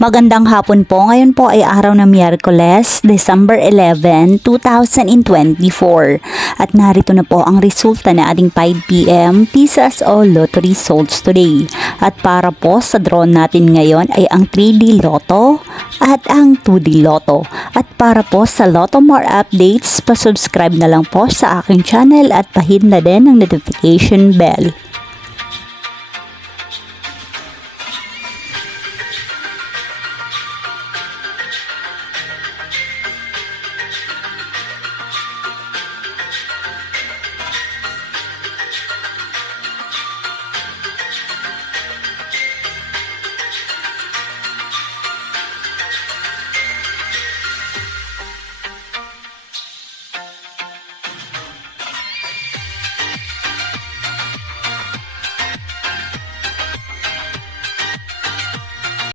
Magandang hapon po. Ngayon po ay araw ng Miyerkules, December 11, 2024. At narito na po ang resulta ng ating 5 p.m. Pisas o Lotto results today. At para po sa draw natin ngayon ay ang 3D Lotto at ang 2D Lotto. At para po sa Lotto More updates, pasubscribe na lang po sa aking channel at pahit na din ang notification bell.